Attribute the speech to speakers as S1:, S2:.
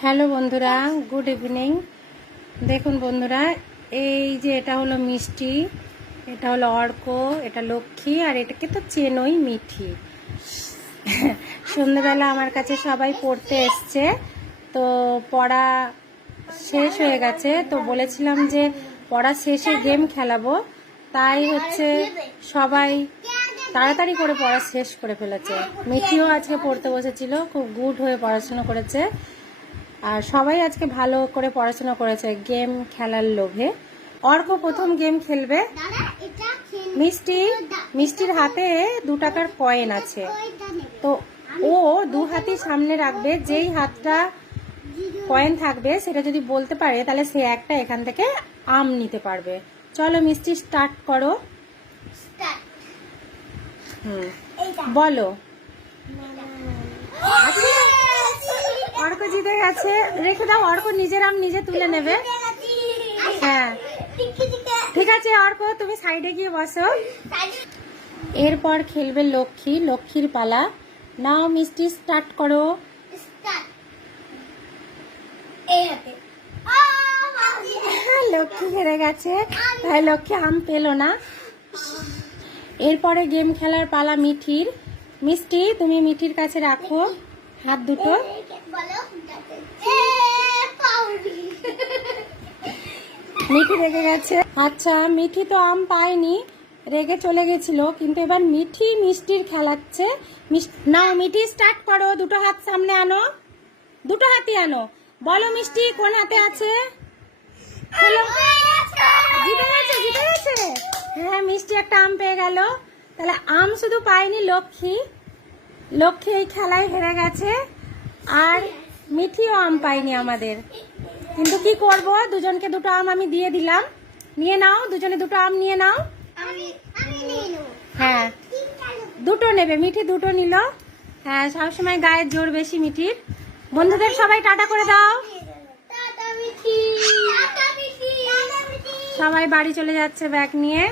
S1: Hello বন্ধুরা, good evening. দেখুন বন্ধুরা, এই যে এটা হলো মিষ্টি, এটা হলো অর্ক, এটা লক্ষ্মী, আর এটাকে তো চেনই মিঠি। সন্ধ্যেবেলা আমার কাছে সবাই পড়তে এসছে, তো পড়া শেষ হয়ে গেছে। তো বলেছিলাম যে পড়া শেষে গেম খেলাবো, তাই হচ্ছে সবাই তাড়াতাড়ি করে পড়া শেষ করে ফেলেছে। মিঠিও আজকে পড়তে বসেছিল, খুব গুড হয়ে পড়াশোনা করেছে। আর সবাই আজকে ভালো করে পড়াশোনা করেছে গেম খেলার লোভে। অর্ক প্রথম গেম খেলবে। মিষ্টি মিষ্টির হাতে দু টাকার কয়েন আছে। তো ও দু হাতি সামনে রাখবে যেই হাতটা কয়েন থাকবে সেটা যদি বলতে পারে তাহলে সে একটা এখান থেকে আম নিতে পারবে। চলো মিষ্টি স্টার্ট করো। হুম। বলো? অর্ক জিতে গেছে। রেখে দাও, অর্ক নিজের আম নিজে তুলে নেবে। হ্যাঁ। ঠিক আছে, অর্ক, তুমি সাইডে গিয়ে বসো। এরপর খেলবে লক্ষ্মী, লক্ষ্মীর পালা। নাও, মিষ্টি, স্টার্ট করো। লক্ষ্মী হেরে গেছে। তাই লক্ষ্মী আম পেল না। এরপরে গেম খেলার পালা মিঠির। মিষ্টি, তুমি মিঠির কাছে রাখো। হাত দুটো। মিঠি রেগে গেছে। আচ্ছা মিঠি তো আম পায়নি, রেগে চলে গেছিল, কিন্তু এবার মিঠি মিষ্টির খেলাচ্ছে। নাও, মিঠি স্টার্ট করো, দুটো হাত সামনে আনো। দুটো হাতি আনো। বলো মিষ্টি, কোন হাতে আছে? হ্যাঁ মিষ্টি একটা আম পেয়ে গেল। তাহলে আম শুধু পায়নি, লক্ষ্মী। লক্ষ্মী এই খেলায় হেরে গেছে আর মিঠিও আম পাইনি আমাদের। কিন্তু কি করব? দুজনকে দুটো আম আমি দিয়ে দিলাম। নিয়ে নাও দুজনে দুটো আম নিয়ে নাও। হ্যাঁ। দুটো নেবে মিঠি দুটো নিল। হ্যাঁ সবসময় গায়ের জোর বেশি মিঠির। বন্ধুদের সবাই টাটা করে দাও। সবাই বাড়ি চলে যাচ্ছে ব্যাগ নিয়ে।